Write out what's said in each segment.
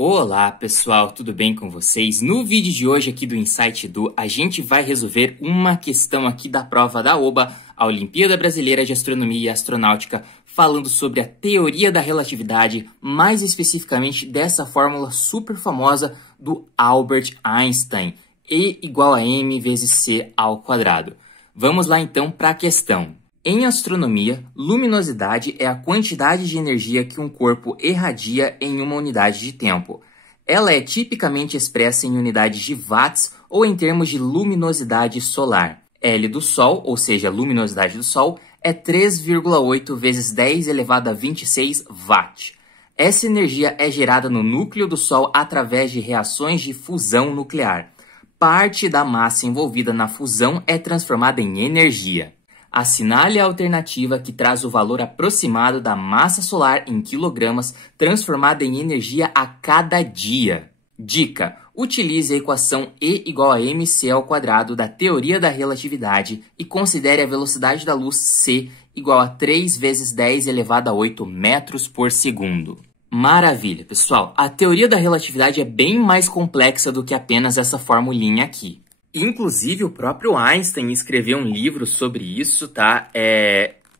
Olá pessoal, tudo bem com vocês? No vídeo de hoje aqui do Insight Edu, a gente vai resolver uma questão aqui da prova da OBA, a Olimpíada Brasileira de Astronomia e Astronáutica, falando sobre a teoria da relatividade, mais especificamente dessa fórmula super famosa do Albert Einstein, E igual a m vezes c ao quadrado. Vamos lá então para a questão. Em astronomia, luminosidade é a quantidade de energia que um corpo irradia em uma unidade de tempo. Ela é tipicamente expressa em unidades de watts ou em termos de luminosidade solar. L do Sol, ou seja, a luminosidade do Sol, é 3,8 vezes 10 elevado a 26 watt. Essa energia é gerada no núcleo do Sol através de reações de fusão nuclear. Parte da massa envolvida na fusão é transformada em energia. Assinale a alternativa que traz o valor aproximado da massa solar em quilogramas transformada em energia a cada dia. Dica: utilize a equação E igual a mc ao quadrado da teoria da relatividade e considere a velocidade da luz c igual a 3 vezes 10 elevado a 8 metros por segundo. Maravilha, pessoal! A teoria da relatividade é bem mais complexa do que apenas essa formulinha aqui. Inclusive, o próprio Einstein escreveu um livro sobre isso, tá?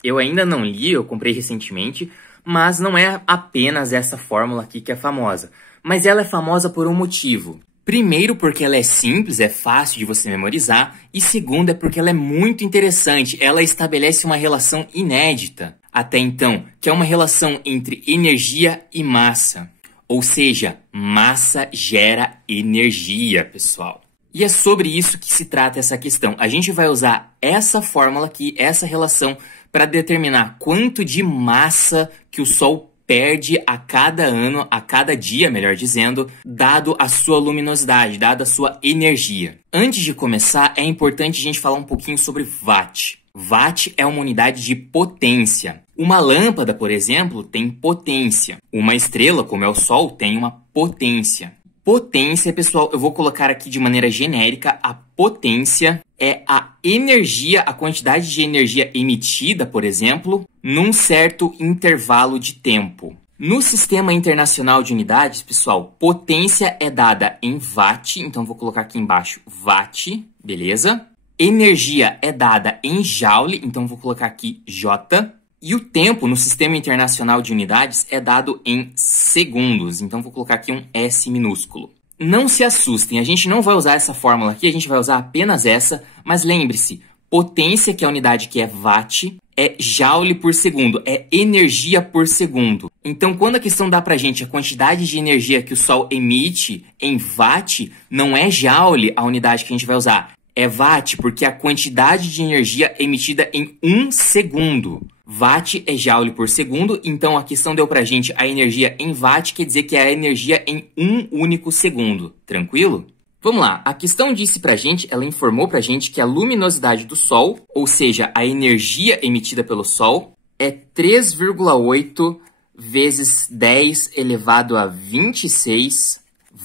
Eu ainda não li, eu comprei recentemente, mas não é apenas essa fórmula aqui que é famosa. Mas ela é famosa por um motivo. Primeiro, porque ela é simples, é fácil de você memorizar. E segundo, é porque ela é muito interessante. Ela estabelece uma relação inédita até então, que é uma relação entre energia e massa. Ou seja, massa gera energia, pessoal. E é sobre isso que se trata essa questão. A gente vai usar essa fórmula aqui, essa relação, para determinar quanto de massa que o Sol perde a cada ano, a cada dia, melhor dizendo, dado a sua luminosidade, dado a sua energia. Antes de começar, é importante a gente falar um pouquinho sobre watt. Watt é uma unidade de potência. Uma lâmpada, por exemplo, tem potência. Uma estrela, como é o Sol, tem uma potência. Potência, pessoal, eu vou colocar aqui de maneira genérica, a potência é a energia, a quantidade de energia emitida, por exemplo, num certo intervalo de tempo. No Sistema Internacional de Unidades, pessoal, potência é dada em watt, então vou colocar aqui embaixo watt, beleza? Energia é dada em joule, então vou colocar aqui J. E o tempo no Sistema Internacional de Unidades é dado em segundos, então vou colocar aqui um S minúsculo. Não se assustem, a gente não vai usar essa fórmula aqui, a gente vai usar apenas essa, mas lembre-se, potência, que é a unidade que é watt, é joule por segundo, é energia por segundo. Então, quando a questão dá pra gente a quantidade de energia que o Sol emite em watt, não é joule a unidade que a gente vai usar, é watt, porque é a quantidade de energia emitida em 1 segundo. Watt é joule por segundo, então a questão deu pra gente a energia em watt, quer dizer que é a energia em um único segundo. Tranquilo? Vamos lá, a questão disse pra gente, ela informou pra gente que a luminosidade do Sol, ou seja, a energia emitida pelo Sol, é 3,8 vezes 10 elevado a 26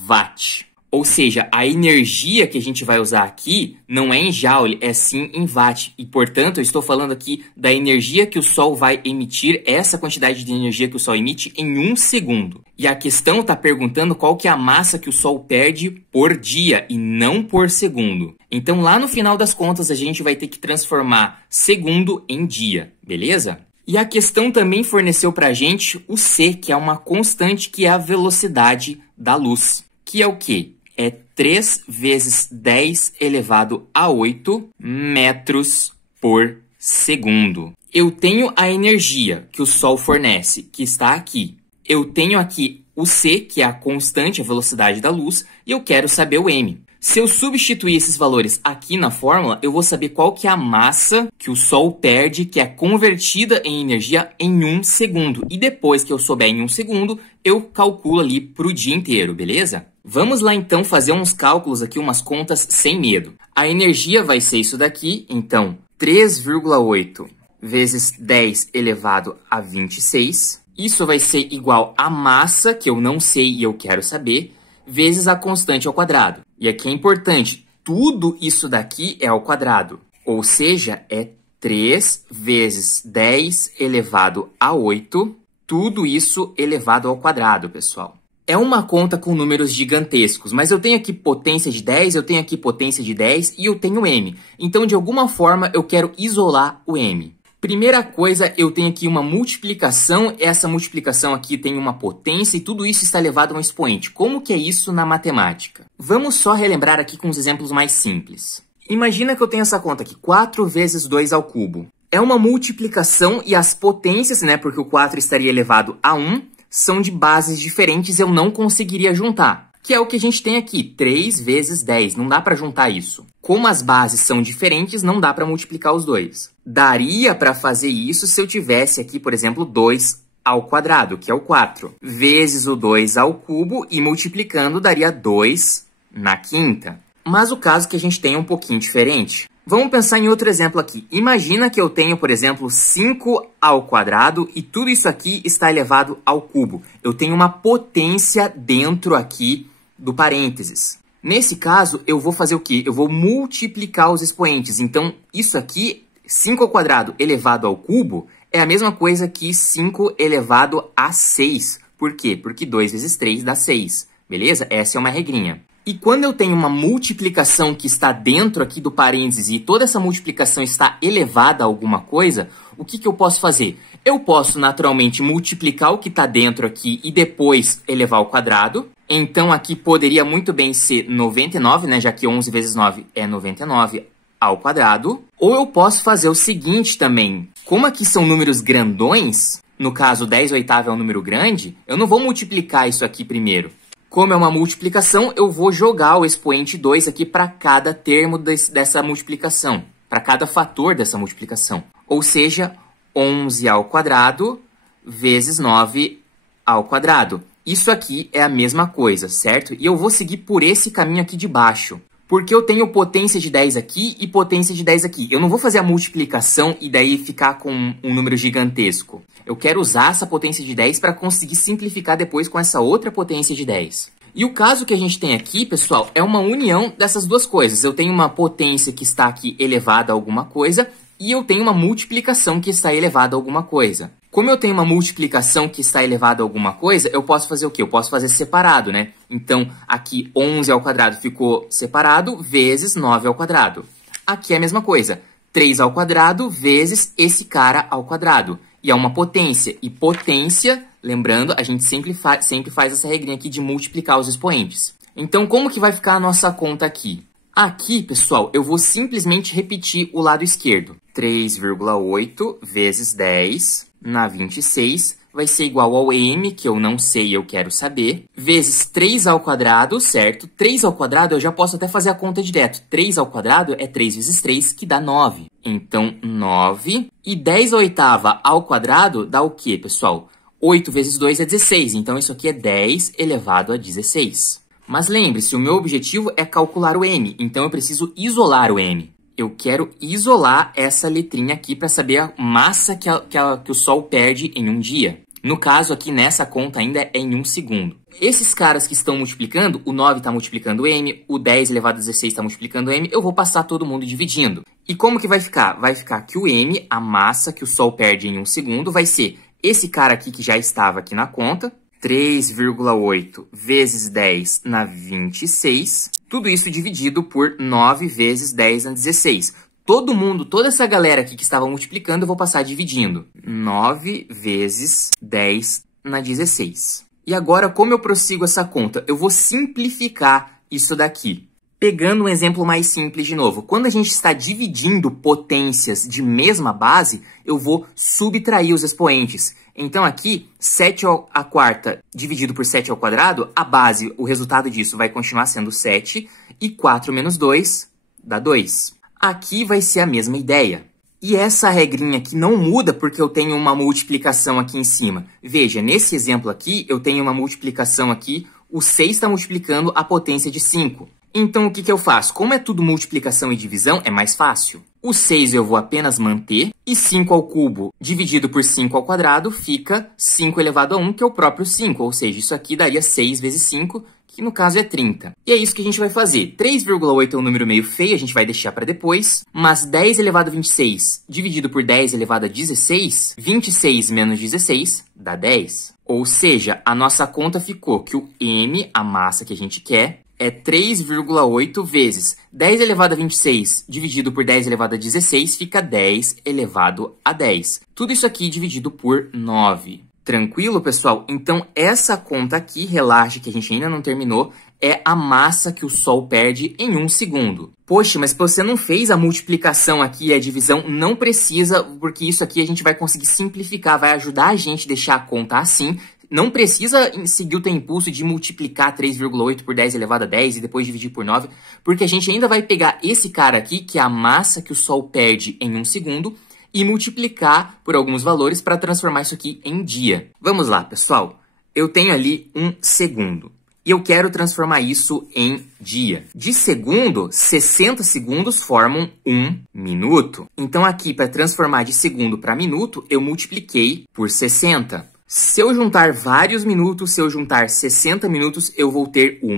watt. Ou seja, a energia que a gente vai usar aqui não é em joule, é sim em watt. E, portanto, eu estou falando aqui da energia que o Sol vai emitir, essa quantidade de energia que o Sol emite em 1 segundo. E a questão está perguntando qual que é a massa que o Sol perde por dia e não por segundo. Então, lá no final das contas, a gente vai ter que transformar segundo em dia, beleza? E a questão também forneceu para a gente o c, que é uma constante, que é a velocidade da luz. Que é o quê? É 3 vezes 10 elevado a 8 metros por segundo. Eu tenho a energia que o Sol fornece, que está aqui. Eu tenho aqui o c, que é a constante, a velocidade da luz, e eu quero saber o m. Se eu substituir esses valores aqui na fórmula, eu vou saber qual que é a massa que o Sol perde, que é convertida em energia em 1 segundo. E depois que eu souber em 1 segundo, eu calculo ali para o dia inteiro, beleza? Vamos lá então fazer uns cálculos aqui, umas contas sem medo. A energia vai ser isso daqui, então 3,8 vezes 10 elevado a 26. Isso vai ser igual a massa, que eu não sei e eu quero saber, vezes a constante ao quadrado. E aqui é importante, tudo isso daqui é ao quadrado. Ou seja, é 3 vezes 10 elevado a 8, tudo isso elevado ao quadrado, pessoal. É uma conta com números gigantescos, mas eu tenho aqui potência de 10, eu tenho aqui potência de 10 e eu tenho m. Então, de alguma forma, eu quero isolar o m. Primeira coisa, eu tenho aqui uma multiplicação, essa multiplicação aqui tem uma potência e tudo isso está elevado a um expoente. Como que é isso na matemática? Vamos só relembrar aqui com os exemplos mais simples. Imagina que eu tenho essa conta aqui, 4 vezes 2 ao cubo. É uma multiplicação e as potências, né, porque o 4 estaria elevado a 1, são de bases diferentes, eu não conseguiria juntar. Que é o que a gente tem aqui, 3 vezes 10, não dá para juntar isso. Como as bases são diferentes, não dá para multiplicar os dois. Daria para fazer isso se eu tivesse aqui, por exemplo, 2 ao quadrado, que é o 4, vezes o 2 ao cubo, e multiplicando daria 2 na quinta. Mas o caso que a gente tem é um pouquinho diferente. Vamos pensar em outro exemplo aqui. Imagina que eu tenho, por exemplo, 5 ao quadrado e tudo isso aqui está elevado ao cubo. Eu tenho uma potência dentro aqui do parênteses. Nesse caso, eu vou fazer o quê? Eu vou multiplicar os expoentes. Então, isso aqui, 5 ao quadrado elevado ao cubo, é a mesma coisa que 5 elevado a 6. Por quê? Porque 2 vezes 3 dá 6. Beleza? Essa é uma regrinha. E quando eu tenho uma multiplicação que está dentro aqui do parênteses e toda essa multiplicação está elevada a alguma coisa, o que eu posso fazer? Eu posso naturalmente multiplicar o que está dentro aqui e depois elevar ao quadrado. Então aqui poderia muito bem ser 99, né? Já que 11 vezes 9 é 99 ao quadrado. Ou eu posso fazer o seguinte também. Como aqui são números grandões, no caso 10/8 é um número grande, eu não vou multiplicar isso aqui primeiro. Como é uma multiplicação, eu vou jogar o expoente 2 aqui para cada termo dessa multiplicação, para cada fator dessa multiplicação. Ou seja, 11 ao quadrado vezes 9 ao quadrado. Isso aqui é a mesma coisa, certo? E eu vou seguir por esse caminho aqui de baixo, porque eu tenho potência de 10 aqui e potência de 10 aqui. Eu não vou fazer a multiplicação e daí ficar com um número gigantesco. Eu quero usar essa potência de 10 para conseguir simplificar depois com essa outra potência de 10. E o caso que a gente tem aqui, pessoal, é uma união dessas duas coisas. Eu tenho uma potência que está aqui elevada a alguma coisa e eu tenho uma multiplicação que está elevada a alguma coisa. Como eu tenho uma multiplicação que está elevada a alguma coisa, eu posso fazer o quê? Eu posso fazer separado, né? Então, aqui 11 ao quadrado ficou separado vezes 9 ao quadrado. Aqui é a mesma coisa. 3 ao quadrado vezes esse cara ao quadrado. E é uma potência. E potência, lembrando, a gente sempre faz essa regrinha aqui de multiplicar os expoentes. Então, como que vai ficar a nossa conta aqui? Aqui, pessoal, eu vou simplesmente repetir o lado esquerdo. 3,8 vezes 10 na 26 vai ser igual ao m, que eu não sei, eu quero saber, vezes 3 ao quadrado, certo? 3 ao quadrado eu já posso até fazer a conta direto. 3 ao quadrado é 3 vezes 3, que dá 9. Então, 9. E 10/8 ao quadrado dá o quê, pessoal? 8 vezes 2 é 16. Então, isso aqui é 10 elevado a 16. Mas lembre-se, o meu objetivo é calcular o m. Então, eu preciso isolar o m. Eu quero isolar essa letrinha aqui para saber a massa que o Sol perde em um dia. No caso aqui, nessa conta ainda é em 1 segundo. Esses caras que estão multiplicando, o 9 está multiplicando m, o 10 elevado a 16 está multiplicando m, eu vou passar todo mundo dividindo. E como que vai ficar? Vai ficar que o m, a massa que o Sol perde em 1 segundo, vai ser esse cara aqui que já estava aqui na conta, 3,8 vezes 10 na 26, tudo isso dividido por 9 vezes 10 na 16. Todo mundo, toda essa galera aqui que estava multiplicando, eu vou passar dividindo. 9 vezes 10 na 16. E agora, como eu prossigo essa conta? Eu vou simplificar isso daqui. Pegando um exemplo mais simples de novo. Quando a gente está dividindo potências de mesma base, eu vou subtrair os expoentes. Então aqui, 7 à quarta dividido por 7 ao quadrado, a base, o resultado disso vai continuar sendo 7. E 4 menos 2 dá 2. Aqui vai ser a mesma ideia. E essa regrinha aqui não muda porque eu tenho uma multiplicação aqui em cima. Veja, nesse exemplo aqui, eu tenho uma multiplicação aqui, o 6 está multiplicando a potência de 5. Então, o que eu faço? Como é tudo multiplicação e divisão, é mais fácil. O 6 eu vou apenas manter, e 5 ao cubo dividido por 5 ao quadrado fica 5 elevado a 1, que é o próprio 5. Ou seja, isso aqui daria 6 vezes 5, que no caso é 30. E é isso que a gente vai fazer. 3,8 é um número meio feio, a gente vai deixar para depois, mas 10 elevado a 26 dividido por 10 elevado a 16, 26 menos 16 dá 10. Ou seja, a nossa conta ficou que o m, a massa que a gente quer, é 3,8 vezes 10 elevado a 26 dividido por 10 elevado a 16 fica 10 elevado a 10. Tudo isso aqui dividido por 9. Tranquilo, pessoal? Então, essa conta aqui, relaxa que a gente ainda não terminou, é a massa que o Sol perde em 1 segundo. Poxa, mas você não fez a multiplicação aqui e a divisão? Não precisa, porque isso aqui a gente vai conseguir simplificar, vai ajudar a gente a deixar a conta assim. Não precisa seguir o teu impulso de multiplicar 3,8 por 10 elevado a 10 e depois dividir por 9, porque a gente ainda vai pegar esse cara aqui, que é a massa que o Sol perde em 1 segundo, e multiplicar por alguns valores para transformar isso aqui em dia. Vamos lá, pessoal. Eu tenho ali 1 segundo e eu quero transformar isso em dia. De segundo, 60 segundos formam 1 minuto. Então aqui, para transformar de segundo para minuto, eu multipliquei por 60. Se eu juntar vários minutos, se eu juntar 60 minutos, eu vou ter 1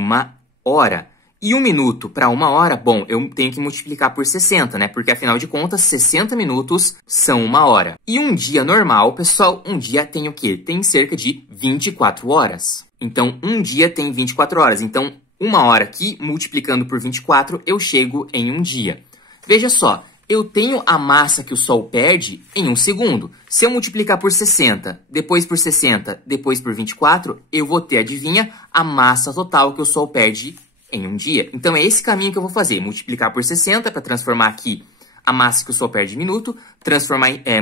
hora. E 1 minuto para 1 hora, bom, eu tenho que multiplicar por 60, né? Porque, afinal de contas, 60 minutos são 1 hora. E um dia normal, pessoal, um dia tem o quê? Tem cerca de 24 horas. Então, um dia tem 24 horas. Então, 1 hora aqui, multiplicando por 24, eu chego em um dia. Veja só, eu tenho a massa que o Sol perde em 1 segundo. Se eu multiplicar por 60, depois por 60, depois por 24, eu vou ter, adivinha, a massa total que o Sol perde em um dia. Então, é esse caminho que eu vou fazer. Multiplicar por 60 para transformar aqui a massa que o Sol perde em minuto.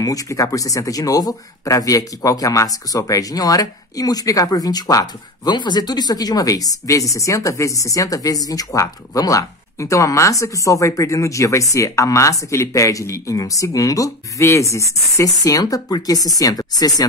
Multiplicar por 60 de novo para ver aqui qual que é a massa que o Sol perde em hora. E multiplicar por 24. Vamos fazer tudo isso aqui de uma vez. Vezes 60, vezes 60, vezes 24. Vamos lá. Então, a massa que o Sol vai perder no dia vai ser a massa que ele perde ali em 1 segundo, vezes 60, porque 60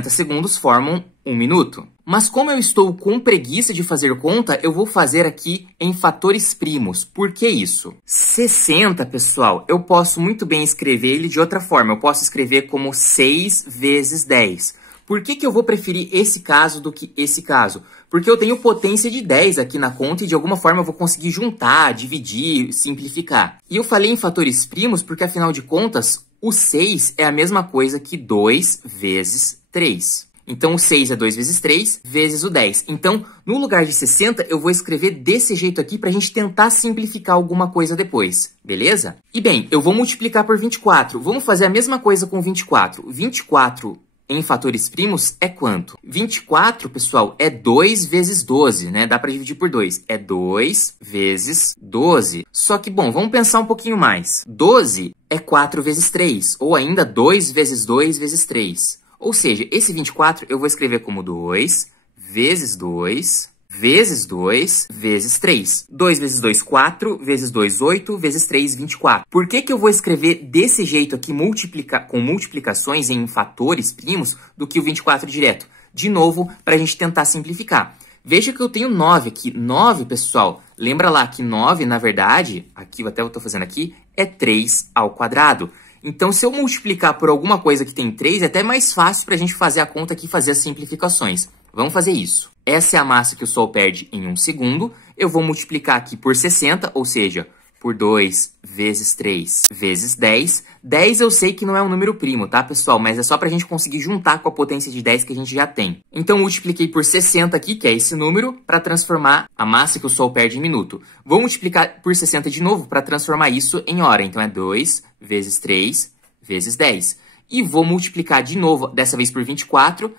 segundos formam 1 minuto. Mas como eu estou com preguiça de fazer conta, eu vou fazer aqui em fatores primos. Por que isso? 60, pessoal, eu posso muito bem escrever ele de outra forma. Eu posso escrever como 6 vezes 10. Por que eu vou preferir esse caso do que esse caso? Porque eu tenho potência de 10 aqui na conta e de alguma forma eu vou conseguir juntar, dividir, simplificar. E eu falei em fatores primos porque, afinal de contas, o 6 é a mesma coisa que 2 vezes 3. Então, o 6 é 2 vezes 3 vezes o 10. Então, no lugar de 60, eu vou escrever desse jeito aqui para a gente tentar simplificar alguma coisa depois. Beleza? E bem, eu vou multiplicar por 24. Vamos fazer a mesma coisa com 24. 24 em fatores primos é quanto? 24, pessoal, é 2 vezes 12, né? Dá para dividir por 2. É 2 vezes 12. Só que, bom, vamos pensar um pouquinho mais. 12 é 4 vezes 3, ou ainda 2 vezes 2 vezes 3. Ou seja, esse 24 eu vou escrever como 2 vezes 2 vezes 2 vezes 3. 2 vezes 2, 4, vezes 2, 8, vezes 3, 24. Por que eu vou escrever desse jeito aqui, com multiplicações em fatores primos, do que o 24 direto? De novo, para a gente tentar simplificar. Veja que eu tenho 9 aqui. 9, pessoal, lembra lá que 9, na verdade, aqui até eu estou fazendo aqui, é 3 ao quadrado. Então, se eu multiplicar por alguma coisa que tem 3, é até mais fácil para a gente fazer a conta aqui e fazer as simplificações. Vamos fazer isso. Essa é a massa que o Sol perde em 1 segundo. Eu vou multiplicar aqui por 60, ou seja, por 2 vezes 3 vezes 10. 10 eu sei que não é um número primo, tá, pessoal? Mas é só para a gente conseguir juntar com a potência de 10 que a gente já tem. Então, multipliquei por 60 aqui, que é esse número, para transformar a massa que o Sol perde em minuto. Vou multiplicar por 60 de novo para transformar isso em hora. Então, é 2 vezes 3 vezes 10. E vou multiplicar de novo, dessa vez por 24,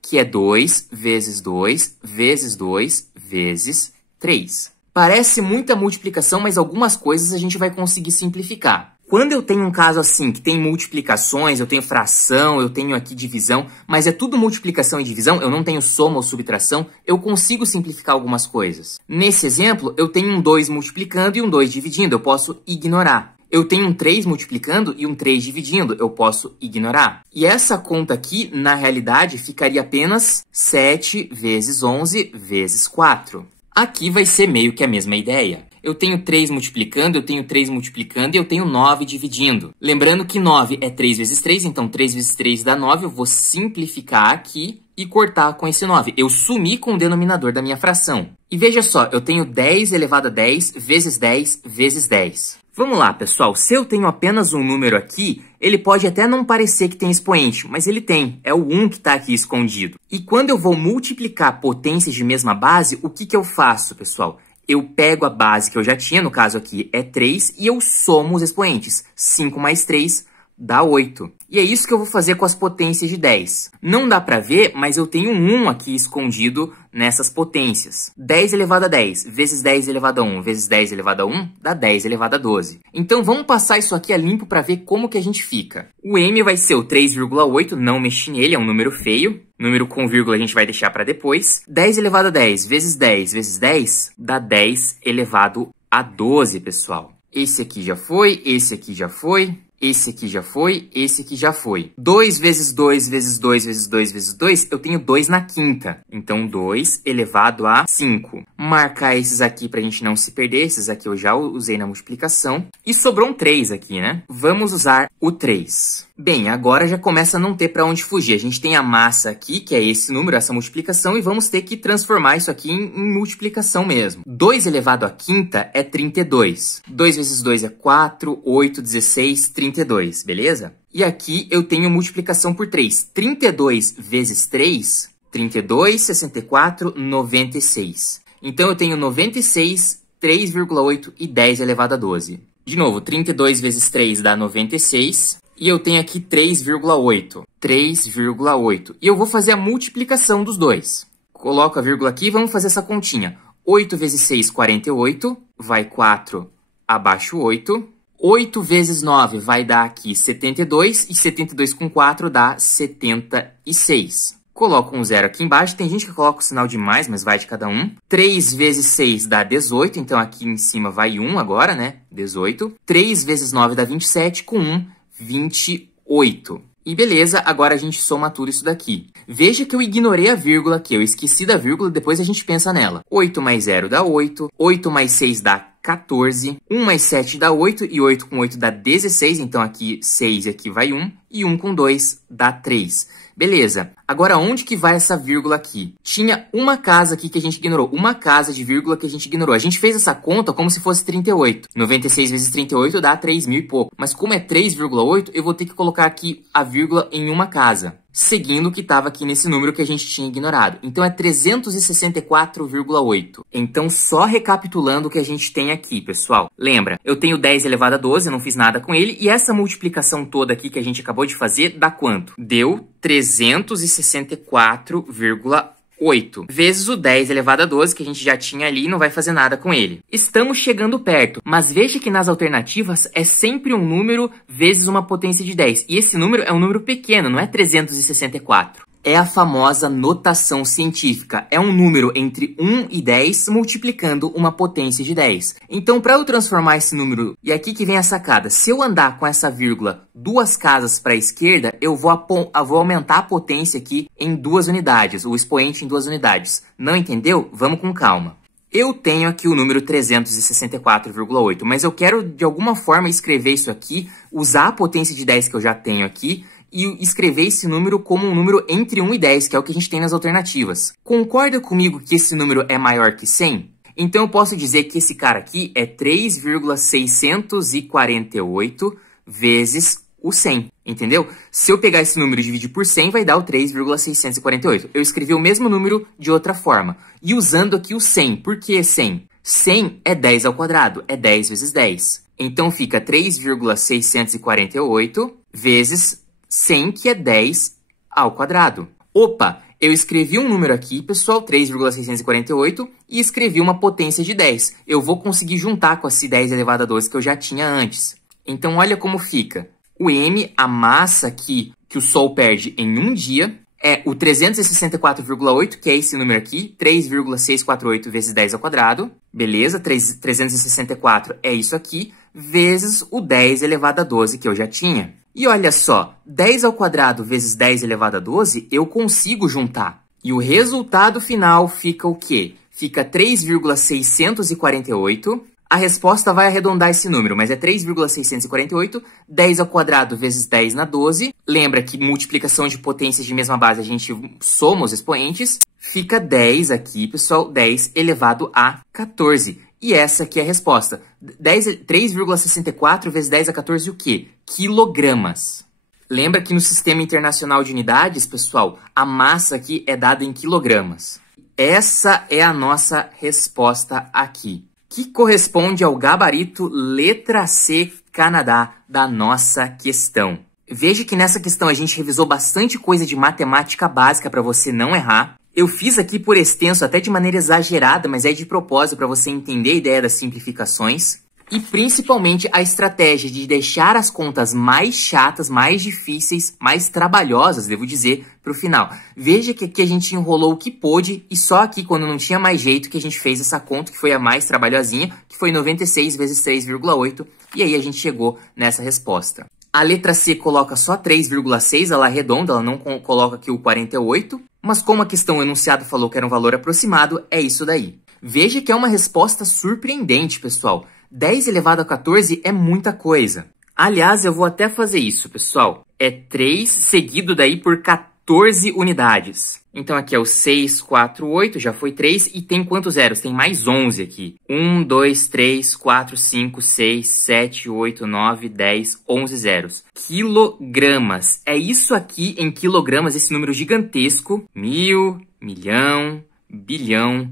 que é 2 vezes 2 vezes 2 vezes 3. Parece muita multiplicação, mas algumas coisas a gente vai conseguir simplificar. Quando eu tenho um caso assim, que tem multiplicações, eu tenho fração, eu tenho aqui divisão, mas é tudo multiplicação e divisão, eu não tenho soma ou subtração, eu consigo simplificar algumas coisas. Nesse exemplo, eu tenho um 2 multiplicando e um 2 dividindo, eu posso ignorar. Eu tenho um 3 multiplicando e um 3 dividindo, eu posso ignorar. E essa conta aqui, na realidade, ficaria apenas 7 vezes 11 vezes 4. Aqui vai ser meio que a mesma ideia. Eu tenho 3 multiplicando, eu tenho 3 multiplicando e eu tenho 9 dividindo. Lembrando que 9 é 3 vezes 3, então 3 vezes 3 dá 9. Eu vou simplificar aqui e cortar com esse 9. Eu sumi com o denominador da minha fração. E veja só, eu tenho 10 elevado a 10 vezes 10 vezes 10. Vamos lá, pessoal. Se eu tenho apenas um número aqui, ele pode até não parecer que tem expoente, mas ele tem. É o 1 que está aqui escondido. E quando eu vou multiplicar potências de mesma base, o que eu faço, pessoal? Eu pego a base que eu já tinha, no caso aqui é 3, e eu somo os expoentes. 5 mais 3 dá 8. E é isso que eu vou fazer com as potências de 10. Não dá para ver, mas eu tenho um 1 aqui escondido nessas potências. 10 elevado a 10 vezes 10 elevado a 1 vezes 10 elevado a 1 dá 10 elevado a 12. Então vamos passar isso aqui a limpo para ver como que a gente fica. O m vai ser o 3,8, não mexi nele, é um número feio. Número com vírgula a gente vai deixar para depois. 10 elevado a 10 vezes 10 vezes 10 dá 10 elevado a 12, pessoal. Esse aqui já foi, esse aqui já foi. Esse aqui já foi, esse aqui já foi. 2 vezes 2 vezes 2 vezes 2 vezes 2, eu tenho 2 na quinta. Então, 2 elevado a 5. Marcar esses aqui pra gente não se perder. Esses aqui eu já usei na multiplicação. E sobrou um 3 aqui, né? Vamos usar o 3. Bem, agora já começa a não ter para onde fugir. A gente tem a massa aqui, que é esse número, essa multiplicação, e vamos ter que transformar isso aqui em multiplicação mesmo. 2 elevado à quinta é 32. 2 vezes 2 é 4, 8, 16, 32, beleza? E aqui eu tenho multiplicação por 3. 32 vezes 3, 32, 64, 96. Então eu tenho 96, 3,8 e 10 elevado a 12. De novo, 32 vezes 3 dá 96. E eu tenho aqui 3,8. 3,8. E eu vou fazer a multiplicação dos dois. Coloco a vírgula aqui e vamos fazer essa continha. 8 vezes 6, 48. Vai 4 abaixo 8. 8 vezes 9 vai dar aqui 72. E 72 com 4 dá 76. Coloco um zero aqui embaixo. Tem gente que coloca o sinal de mais, mas vai de cada um. 3 vezes 6 dá 18. Então aqui em cima vai 1 agora, né? 18. 3 vezes 9 dá 27. Com 1, 28. E beleza, agora a gente soma tudo isso daqui. Veja que eu ignorei a vírgula aqui, eu esqueci da vírgula, depois a gente pensa nela. 8 mais 0 dá 8, 8 mais 6 dá 14, 1 mais 7 dá 8, e 8 com 8 dá 16, então aqui 6 e aqui vai 1, e 1 com 2 dá 3. Beleza, agora onde que vai essa vírgula aqui? Tinha uma casa aqui que a gente ignorou, uma casa de vírgula que a gente ignorou. A gente fez essa conta como se fosse 38. 96 vezes 38 dá 3.000 e pouco. Mas como é 3,8, eu vou ter que colocar aqui a vírgula em uma casa, seguindo o que estava aqui nesse número que a gente tinha ignorado. Então é 364,8. Então só recapitulando o que a gente tem aqui, pessoal. Lembra, eu tenho 10 elevado a 12, eu não fiz nada com ele, e essa multiplicação toda aqui que a gente acabou de fazer dá quanto? Deu 364,8 vezes o 10 elevado a 12, que a gente já tinha ali e não vai fazer nada com ele. Estamos chegando perto, mas veja que nas alternativas é sempre um número vezes uma potência de 10. E esse número é um número pequeno, não é 364. É a famosa notação científica. É um número entre 1 e 10 multiplicando uma potência de 10. Então, para eu transformar esse número, e aqui que vem a sacada, se eu andar com essa vírgula 2 casas para a esquerda, eu vou aumentar a potência aqui em 2 unidades, o expoente em 2 unidades. Não entendeu? Vamos com calma. Eu tenho aqui o número 364,8, mas eu quero de alguma forma escrever isso aqui, usar a potência de 10 que eu já tenho aqui, e escrever esse número como um número entre 1 e 10, que é o que a gente tem nas alternativas. Concorda comigo que esse número é maior que 100? Então eu posso dizer que esse cara aqui é 3,648 vezes o 100, entendeu? Se eu pegar esse número e dividir por 100, vai dar o 3,648. Eu escrevi o mesmo número de outra forma. E usando aqui o 100. Por que 100? 100 é 10 ao quadrado, é 10 vezes 10. Então fica 3,648 vezes 100, que é 10 ao quadrado. Opa, eu escrevi um número aqui, pessoal, 3,648, e escrevi uma potência de 10. Eu vou conseguir juntar com esse 10 elevado a 12 que eu já tinha antes. Então, olha como fica. O m, a massa que o Sol perde em um dia, é o 364,8, que é esse número aqui, 3,648 vezes 10 ao quadrado. Beleza, 364 é isso aqui, vezes o 10 elevado a 12 que eu já tinha. E olha só, 10 ao quadrado vezes 10 elevado a 12, eu consigo juntar. E o resultado final fica o quê? Fica 3,648. A resposta vai arredondar esse número, mas é 3,648, 10 ao quadrado vezes 10 na 12. Lembra que multiplicação de potências de mesma base, a gente soma os expoentes. Fica 10 aqui, pessoal, 10 elevado a 14. E essa aqui é a resposta. 3,64 vezes 10 a 14 o quê? Quilogramas. Lembra que no Sistema Internacional de Unidades, pessoal, a massa aqui é dada em quilogramas. Essa é a nossa resposta aqui, que corresponde ao gabarito letra C, Canadá, da nossa questão. Veja que nessa questão a gente revisou bastante coisa de matemática básica para você não errar. Eu fiz aqui por extenso, até de maneira exagerada, mas é de propósito para você entender a ideia das simplificações. E principalmente a estratégia de deixar as contas mais chatas, mais difíceis, mais trabalhosas, devo dizer, para o final. Veja que aqui a gente enrolou o que pôde e só aqui, quando não tinha mais jeito, que a gente fez essa conta, que foi a mais trabalhosinha, que foi 96 vezes 3,8, e aí a gente chegou nessa resposta. A letra C coloca só 3,6, ela arredonda, ela não coloca aqui o 48, mas como a questão o enunciado falou que era um valor aproximado, é isso daí. Veja que é uma resposta surpreendente, pessoal. 10 elevado a 14 é muita coisa. Aliás, eu vou até fazer isso, pessoal. É 3 seguido daí por 14 unidades. Então aqui é o 6, 4, 8, já foi 3. E tem quantos zeros? Tem mais 11 aqui. 1, 2, 3, 4, 5, 6, 7, 8, 9, 10, 11 zeros. Quilogramas. É isso aqui em quilogramas, esse número gigantesco. 1000, milhão, bilhão,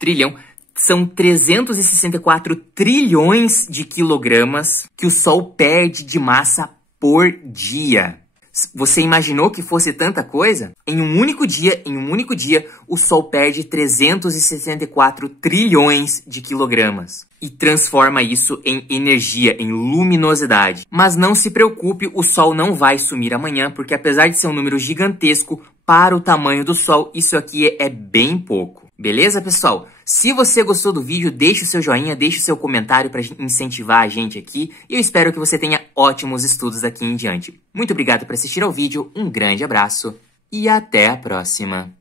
trilhão. São 364 trilhões de quilogramas que o Sol perde de massa por dia. Você imaginou que fosse tanta coisa? Em um único dia, o Sol perde 364 trilhões de quilogramas e transforma isso em energia, em luminosidade. Mas não se preocupe, o Sol não vai sumir amanhã, porque apesar de ser um número gigantesco, para o tamanho do Sol, isso aqui é bem pouco. Beleza, pessoal? Se você gostou do vídeo, deixe o seu joinha, deixe o seu comentário para incentivar a gente aqui. E eu espero que você tenha ótimos estudos daqui em diante. Muito obrigado por assistir ao vídeo, um grande abraço e até a próxima!